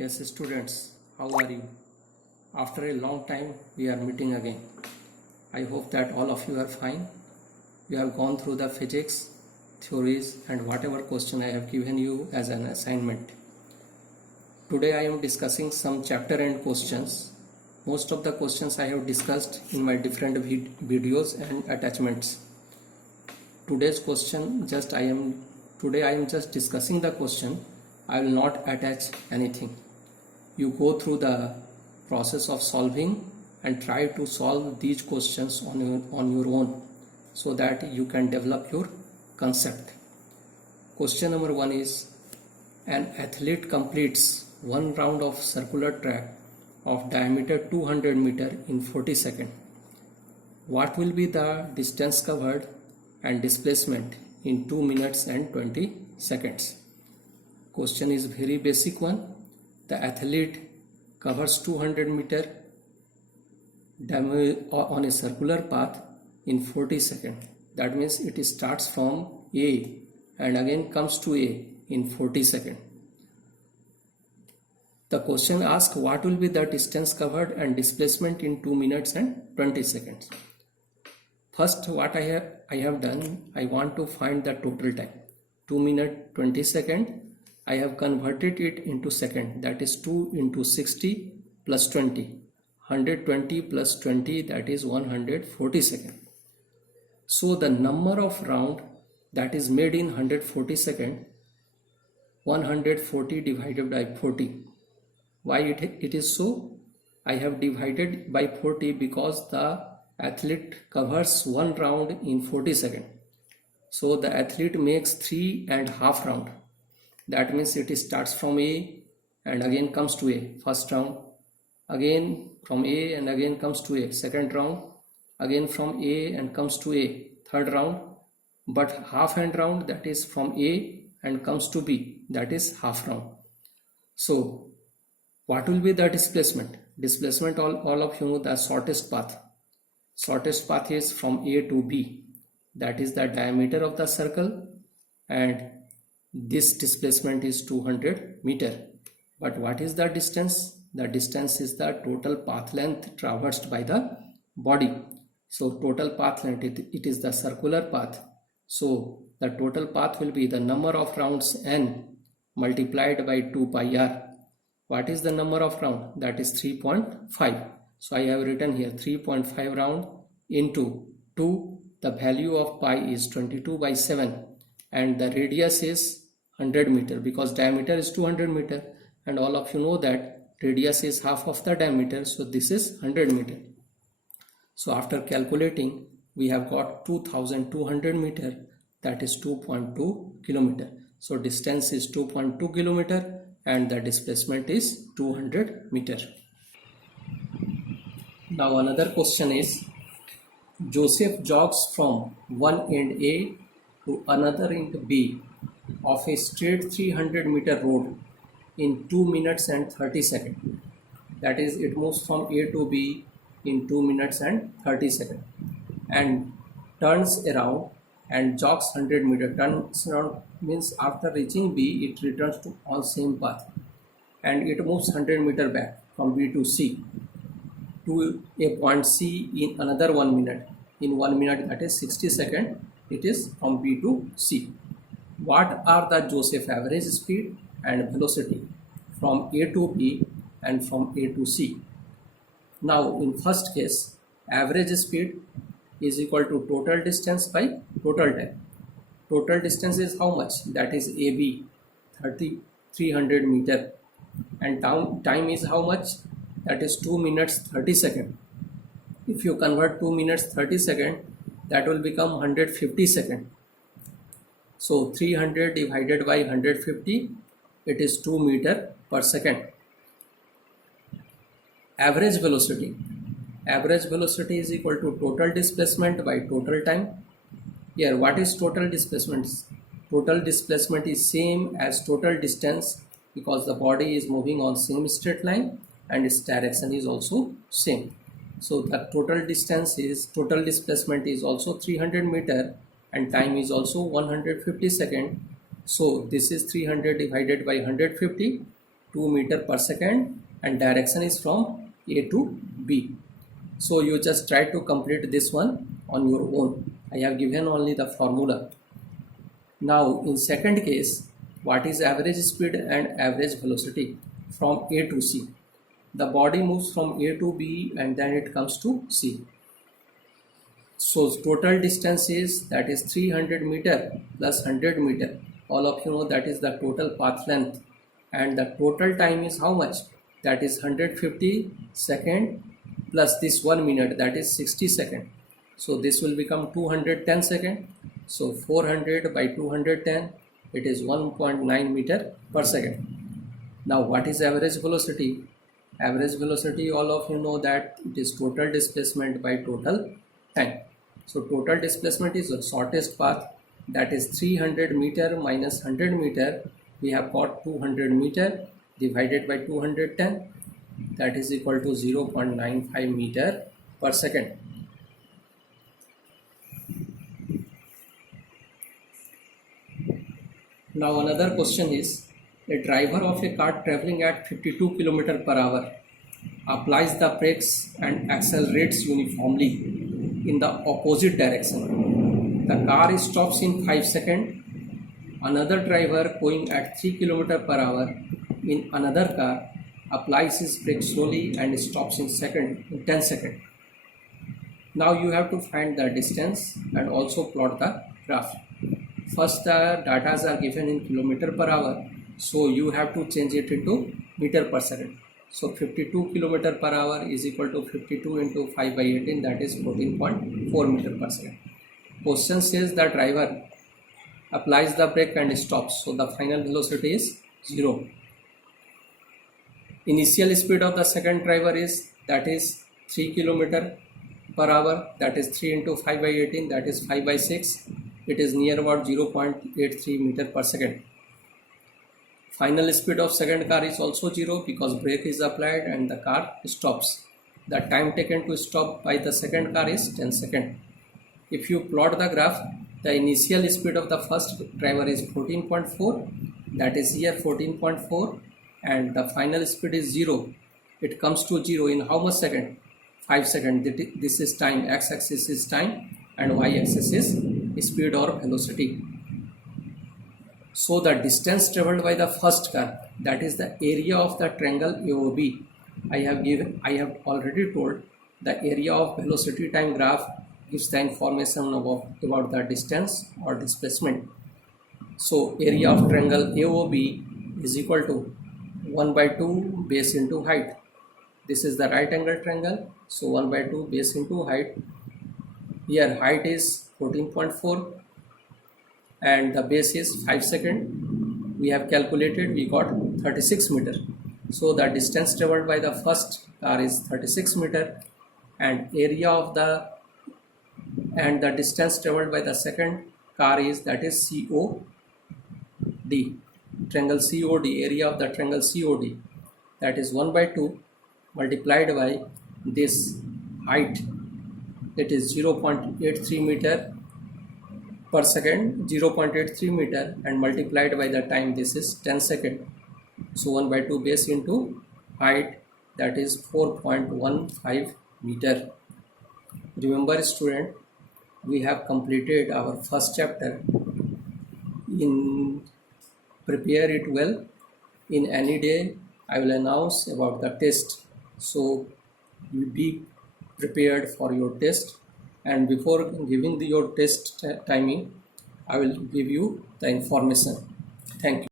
Yes, students, how are you? After a long time, we are meeting again. I hope that all of you are fine. You have gone through the physics, theories, and whatever question I have given you as an assignment. Today, I am discussing some chapter end questions. Most of the questions I have discussed in my different videos and attachments. Today's question, today I am just discussing the question. I will not attach anything. You go through the process of solving and try to solve these questions on your own so that you can develop your concept. Question number 1 is, an athlete completes one round of circular track of diameter 200 meter in 40 seconds. What will be the distance covered and displacement in 2 minutes and 20 seconds? Question is very basic one. The athlete covers 200 meter on a circular path in 40 seconds. That means it starts from A and again comes to A in 40 seconds. The question asks what will be the distance covered and displacement in 2 minutes and 20 seconds. First, what I have done, I want to find the total time. 2 minutes 20 seconds. I have converted it into second, that is 2 into 60 plus 20. 120 plus 20, that is 140 seconds. So the number of round that is made in 140 seconds, 140 divided by 40. Why it is so? I have divided by 40 because the athlete covers one round in 40 seconds. So the athlete makes 3.5 round. That means it starts from A and again comes to A, first round, again from A and again comes to A, second round, again from A and comes to A, third round, but half hand round, that is from A and comes to B, that is half round. So what will be the displacement? Displacement, all of you know the shortest path. Shortest path is from A to B, that is the diameter of the circle, and this displacement is 200 meter. But what is the distance? The distance is the total path length traversed by the body. So total path length, it is the circular path. So the total path will be the number of rounds n multiplied by 2 pi r. What is the number of round? That is 3.5. So I have written here 3.5 round into 2. The value of pi is 22 by 7. And the radius is 100 meter because diameter is 200 meter, and all of you know that radius is half of the diameter, so this is 100 meter. So after calculating, we have got 2200 meter, that is 2.2 kilometer. So distance is 2.2 kilometer and the displacement is 200 meter. Now another question is, Joseph jogs from one end A to another end B of a straight 300 meter road in 2 minutes and 30 seconds. That is, it moves from A to B in 2 minutes and 30 seconds and turns around and jogs 100 meter. Turns around means after reaching B, it returns to on same path and it moves 100 meter back from B to C to a point C in another 1 minute. In 1 minute, that is 60 seconds, it is from B to C. What are the Joseph average speed and velocity from A to B and from A to C? Now in first case, average speed is equal to total distance by total time. Total distance is how much? That is AB, 300 meter, and time is how much? That is 2 minutes 30 seconds. If you convert 2 minutes 30 seconds, that will become 150 seconds. So 300 divided by 150, it is 2 meter per second. Average velocity. Average velocity is equal to total displacement by total time. Here, what is total displacement? Total displacement is same as total distance because the body is moving on same straight line and its direction is also same. So the total displacement is also 300 meter and time is also 150 seconds. So this is 300 divided by 150, 2 meter per second and direction is from A to B. So you just try to complete this one on your own. I have given only the formula. Now in second case, what is average speed and average velocity from A to C? The body moves from A to B and then it comes to C. So total distance is, that is 300 meter plus 100 meter. All of you know that is the total path length, and the total time is how much? That is 150 second plus this 1 minute, that is 60 second. So this will become 210 second. So 400 by 210, it is 1.9 meter per second. Now what is average velocity? Average velocity, all of you know that it is total displacement by total time. So total displacement is the shortest path, that is 300 meter minus 100 meter. We have got 200 meter divided by 210, that is equal to 0.95 meter per second. Now another question is, a driver of a car traveling at 52 km per hour applies the brakes and accelerates uniformly in the opposite direction. The car stops in 5 seconds. Another driver going at 3 km per hour in another car applies his brake slowly and stops in 10 seconds. Now you have to find the distance and also plot the graph. First the data are given in kilometer per hour, so you have to change it into meter per second. So 52 km per hour is equal to 52 into 5 by 18, that is 14.4 meter per second. Question says the driver applies the brake and stops, so the final velocity is 0. Initial speed of the second driver is, that is 3 km per hour, that is 3 into 5 by 18, that is 5 by 6. It is near about 0.83 meter per second. Final speed of second car is also 0 because brake is applied and the car stops. The time taken to stop by the second car is 10 seconds. If you plot the graph, the initial speed of the first driver is 14.4, that is here 14.4, and the final speed is 0. It comes to 0 in how much second? 5 seconds. This is time. X-axis is time and y-axis is speed or velocity. So the distance traveled by the first car, that is the area of the triangle AOB. I have already told the area of velocity time graph gives the information about the distance or displacement. So area of triangle AOB is equal to 1 by 2 base into height. This is the right angle triangle, so 1 by 2 base into height. Here height is 14.4 and the base is 5 seconds. We have calculated, we got 36 meter. So the distance traveled by the first car is 36 meter, and area of the distance traveled by the second car is, that is COD, triangle COD, area of the triangle COD, that is 1 by 2 multiplied by this height, it is 0.83 meter per second, 0.83 meter, and multiplied by the time, this is 10 seconds. So 1 by 2 base into height, that is 4.15 meter. Remember student, we have completed our first chapter. Prepare it well. In any day I will announce about the test, so you be prepared for your test, and before giving your test timing I will give you the information. Thank you.